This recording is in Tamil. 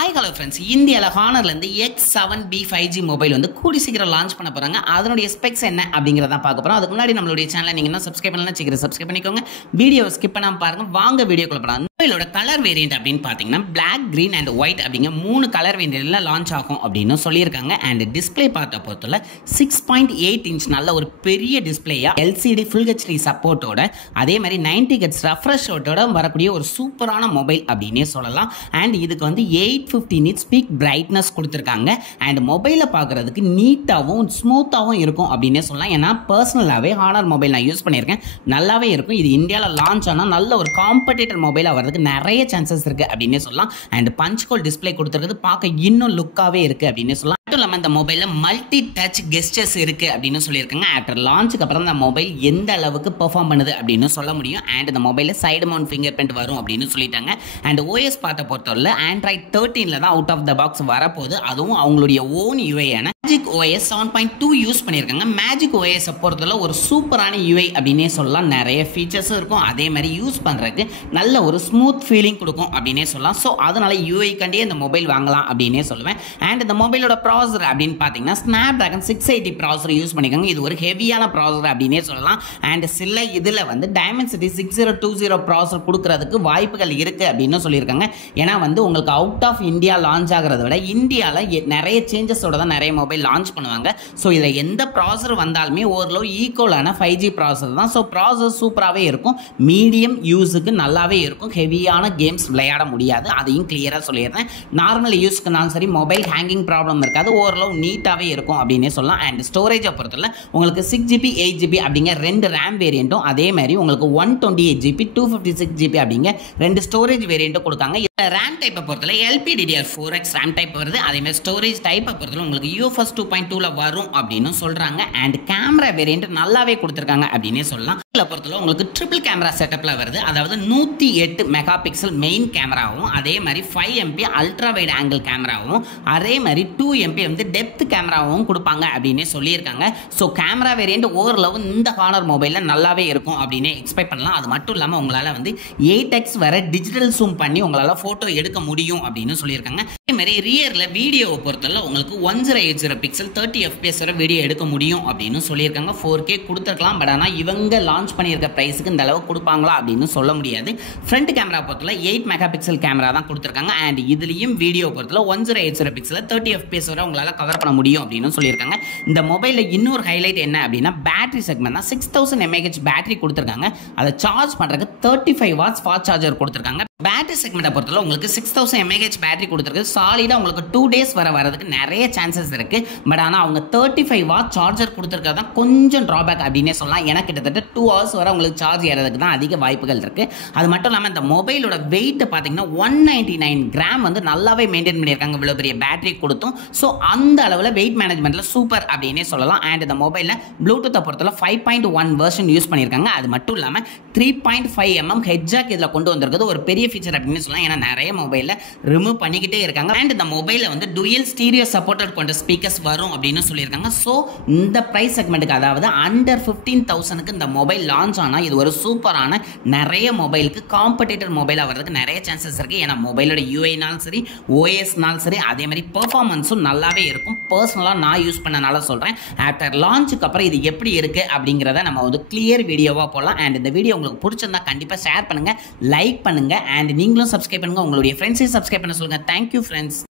ஹாய் ஹலோ ஃப்ரெண்ட்ஸ், இந்தியாவில் ஹானர்லேருந்து X7B 5G மொபைல் வந்து கூடி சீக்கிரம் லான்ச் பண்ண போகிறாங்க. அதனுடைய ஸ்பெக்ஸ் என்ன அப்படிங்கிறத பார்க்க போகிறோம். அதுக்கு முன்னாடி நம்மளுடைய சேனலை நீங்கள் என்ன சப்ஸ்கிரைப் பண்ணலாம், சீக்கிரம் சப்ஸ்கிரைப் பண்ணிக்கோங்க. வீடியோவை ஸ்கிப் பண்ணாமல் பாருங்கள். வாங்க வீடியோக்குள்ள போகலாம். மொபைலோட கலர் வேரியன்ட் அப்படின்னு பார்த்தீங்கன்னா பிளாக், கிரீன் அண்ட் ஒயிட் அப்படிங்கிற 3 கலர் வேரியன்ட்ல லான்ச் ஆகும் அப்படின்னு சொல்லியிருக்காங்க. அண்ட் டிஸ்பிளே பார்த்த பொறுத்தவரை 6.8 இன்ச் நல்ல ஒரு பெரிய டிஸ்பிளேயா LCD ஃபுல் HD சப்போர்ட்டோட அதே மாதிரி 90 Hz ரெஃப்ரெஷ் ரேட்டோட வரக்கூடிய ஒரு சூப்பரான மொபைல் அப்படின்னே சொல்லலாம். அண்ட் இதுக்கு வந்து 850 nits பீக் பிரைட்னஸ் கொடுத்துருக்காங்க. அண்ட் மொபைலை பார்க்குறதுக்கு நீட்டாகவும் ஸ்மூத்தாகவும் இருக்கும் அப்படின்னே சொல்லலாம். ஏன்னா பர்சனலாகவே ஹானர் மொபைல் நான் யூஸ் பண்ணியிருக்கேன், நல்லாவே இருக்கும். இது இந்தியாவில் லான்ச் ஆனால் நல்ல ஒரு காம்படிட்டர் மொபைலாக வரதுக்கு நிறைய சான்சஸ் இருக்குது அப்படின்னே சொல்லலாம். அண்ட் பஞ்ச் ஹோல் டிஸ்பிளே கொடுத்துருக்கிறது பார்க்க இன்னும் லுக்காகவே இருக்குது அப்படின்னே சொல்லலாம். மட்டும் இல்லாமல் இந்த மொபைலில் மல்டி டச் கெஸ்டர்ஸ் இருக்குது அப்படின்னு சொல்லியிருக்காங்க. ஆஃப்டர் லான்ச்சுக்கு அப்புறம் இந்த மொபைல் எந்த அளவுக்கு பெர்ஃபார்ம் பண்ணுது அப்படின்னு சொல்ல முடியும். அண்ட் இந்த மொபைலில் சைடு மவுண்ட் ஃபிங்கர் பிரிண்ட் வரும் அப்படின்னு சொல்லிட்டாங்க. அண்ட் OS பார்த்த பொறுத்தவரை Android 13 தான் அவுட் ஆஃப் த பாக்ஸ் வரப்போகுது. அதுவும் அவங்களுடைய ஓன் யூஐயான Magic OS 7.2 யூஸ் பண்ணியிருக்காங்க. Magic OS பொறுத்தவரை ஒரு சூப்பரான யூஐ அப்படின்னே சொல்லலாம். நிறைய ஃபீச்சர்ஸும் இருக்கும், அதே மாதிரி யூஸ் பண்ணுறதுக்கு நல்ல ஒரு ஸ்மூத் ஃபீலிங் கொடுக்கும் அப்படின்னே சொல்லலாம். ஸோ அதனால யூஐ கண்டியே இந்த மொபைல் வாங்கலாம் அப்படின்னே சொல்லுவேன். அண்ட் இந்த மொபைலோட ப்ராசர் அப்படின்னு பார்த்தீங்கன்னா Snapdragon 680 ப்ராசர் யூஸ் பண்ணியிருக்காங்க. இது ஒரு ஹெவியான ப்ராசர் அப்படின்னே சொல்லலாம். அண்ட் சில இதில் வந்து Dimensity 6020 ப்ராசர் கொடுக்கறதுக்கு வாய்ப்புகள் இருக்குது அப்படின்னு சொல்லியிருக்காங்க. ஏன்னா வந்து உங்களுக்கு அவுட் ஆஃப் இந்தியா லான்ச் ஆகிறத விட இந்தியாவில் நிறைய சேஞ்சஸோட தான் நிறைய மொபைல் லான்ச் பண்ணுவாங்க. ஸோ இதில் எந்த ப்ராசர் வந்தாலுமே ஓரளவு ஈக்குவலான 5G ப்ராசர் தான். ஸோ ப்ராசர் சூப்பராகவே இருக்கும், மீடியம் யூஸுக்கு நல்லாவே இருக்கும். ஹெவியான கேம்ஸ் விளையாட முடியாது, அதையும் கிளியராக சொல்லிடுறேன். நார்மல் யூஸ்க்குனாலும் சரி மொபைல் ஹேங்கிங் ப்ராப்ளம் இருக்காது, ஓரளவு நீட்டாகவே இருக்கும் அப்படின்னே சொல்லலாம். அண்ட் ஸ்டோரேஜை பொறுத்தவரை உங்களுக்கு 6GB 8GB அப்படிங்கிற 2 ரேம் வேரியண்ட்டும் அதே மாதிரி உங்களுக்கு 128GB 256GB அப்படிங்கிற 2 ஸ்டோரேஜ் வேரியண்ட்டும் கொடுத்தாங்க. ரேம் டைப்பை பொறுத்தவரை LPDDR4X ரேம் டைப் வருது. அதேமாதிரி ஸ்டோரேஜ் டைப்பை பொறுத்தவரை உங்களுக்கு UFS 2.2ல வரும் அப்படின்னு சொல்கிறாங்க. அண்ட் கேமரா வேரியண்ட் நல்லாவே கொடுத்துருக்காங்க அப்படின்னே சொல்லலாம். இதில் பொறுத்தவரை உங்களுக்கு ட்ரிபிள் கேமரா செட்டப்பில் வருது. அதாவது 108 மெகா பிக்சல் மெயின் கேமராவும் அதே மாதிரி 5 MP அல்ட்ரா வைட் ஆங்கிள் கேமராவும் அதே மாதிரி 2 MP வந்து டெப்த் கேமராவும் கொடுப்பாங்க அப்படின்னே சொல்லியிருக்காங்க. ஸோ கேமரா வேரியண்ட் ஓரளவு இந்த ஹானர் மொபைலில் நல்லாவே இருக்கும் அப்படின்னு எக்ஸ்பெக்ட் பண்ணலாம். அது மட்டும் இல்லாமல் உங்களால் வந்து 8x வர டிஜிட்டல் ஜூம் பண்ணி உங்களால் ஃபோட்டோ எடுக்க முடியும் அப்படின்னு சொல்லியிருக்காங்க. அதே மாதிரி ரியரில் வீடியோவை பொறுத்தவரை உங்களுக்கு 1080 பிக்சல் 30 FPS வரை வீடியோ எடுக்க முடியும் அப்படின்னு சொல்லியிருக்காங்க. 4K கொடுத்துருக்கலாம், பட் ஆனால் இவங்க லான்ச் பண்ணியிருக்க ப்ரைஸுக்கு இந்த அளவுக்கு கொடுப்பாங்களா அப்படின்னு சொல்ல முடியாது. ஃப்ரண்ட் கேமரா பொறுத்தவரை 8 மெகா பிக்சல் கேமரா தான் கொடுத்துருக்காங்க. அண்ட் இதுலேயும் வீடியோ பொறுத்தவரை 1080 பிக்சல் 30 FPS வரை உங்களால் கவர் பண்ண முடியும் அப்படின்னு சொல்லியிருக்காங்க. இந்த மொபைலில் இன்னொரு ஹைலைட் என்ன அப்படின்னா பேட்டரி செக்மெண்ட் தான். 6000 mAh பேட்டரி கொடுத்துருக்காங்க. அதை சார்ஜ் பண்ணுறதுக்கு 35 வாட்ஸ் ஃபாஸ்ட் சார்ஜர் கொடுத்துருக்காங்க. பேட்டரி செக்மெண்ட்டை பொறுத்தவரை உங்களுக்கு 6000 mAh பேட்டரி கொடுத்துருக்கு. சாலிடாக உங்களுக்கு 2 days வரதுக்கு நிறைய சான்சஸ் இருக்குது. பட் ஆனால் அவங்க 35 வாட் சார்ஜர் கொடுத்துருக்கிறது தான் கொஞ்சம் ட்ராபேக் அப்படின்னே சொல்லலாம். ஏன்னா கிட்டத்தட்ட 2 hours வரை உங்களுக்கு சார்ஜ் ஏறதுக்கு தான் அதிக வாய்ப்புகள் இருக்குது. அது மட்டும் இல்லாமல் இந்த மொபைலோட வெயிட் பார்த்தீங்கன்னா 199 கிராம் வந்து நல்லாவே மெயின்டைன் பண்ணியிருக்காங்க இவ்வளோ பெரிய பேட்டரி கொடுத்தும். ஸோ அந்த அளவில் வெயிட் மேனேஜ்மெண்ட்டில் சூப்பர் அப்படின்னே சொல்லலாம். அண்ட் இந்த மொபைலில் ப்ளூடூத்தை பொறுத்தவரை 5.1 வெர்ஷன் யூஸ் பண்ணியிருக்காங்க. அது மட்டும் இல்லாமல் 3.5 mm ஹெட் ஜாக் இதில் கொண்டு வந்திருக்கிறது ஒரு பெரிய ஃபீச்சர் அப்படின்னு சொல்லலாம். ஏன்னா நிறைய மொபைலில் ரிமூவ் பண்ணிக்கிட்டே இருக்காங்க. அண்ட் இந்த மொபைலில் வந்து டுயல் ஸ்டீரியோ சப்போர்ட்டட் கொண்ட ஸ்பீக்கர்ஸ் வரும் அப்படின்னு சொல்லியிருக்காங்க. ஸோ இந்த ப்ரைஸ் செக்மெண்ட்டுக்கு அதாவது அண்டர் 15,000க்கு இந்த மொபைல் லான்ச் ஆனால் இது ஒரு சூப்பரான நிறைய மொபைலுக்கு காம்படிட்டர் மொபைலாக வரதுக்கு நிறைய சான்சஸ் இருக்குது. ஏன்னா மொபைலோட யூஐனாலும் சரி OSனாலும் சரி அதே மாதிரி பெர்ஃபார்மன்ஸும் நல்லாவே இருக்கும். பர்சனலாக நான் யூஸ் பண்ணனால சொல்கிறேன். ஆஃப்டர் லான்ச்சுக்கு அப்புறம் இது எப்படி இருக்குது அப்படிங்கிறத நம்ம வந்து கிளியர் வீடியோவாக போகலாம். அண்ட் இந்த வீடியோ உங்களுக்கு பிடிச்சிருந்தா கண்டிப்பாக ஷேர் பண்ணுங்கள், லைக் பண்ணுங்கள். அண்ட் நீங்களும் சப்ஸ்கிரைப் பண்ணுங்கள், உங்களுடைய ஃப்ரெண்ட்ஸையும் சப்ஸ்கிரைப் பண்ண சொல்லுங்கள். Thank you friends.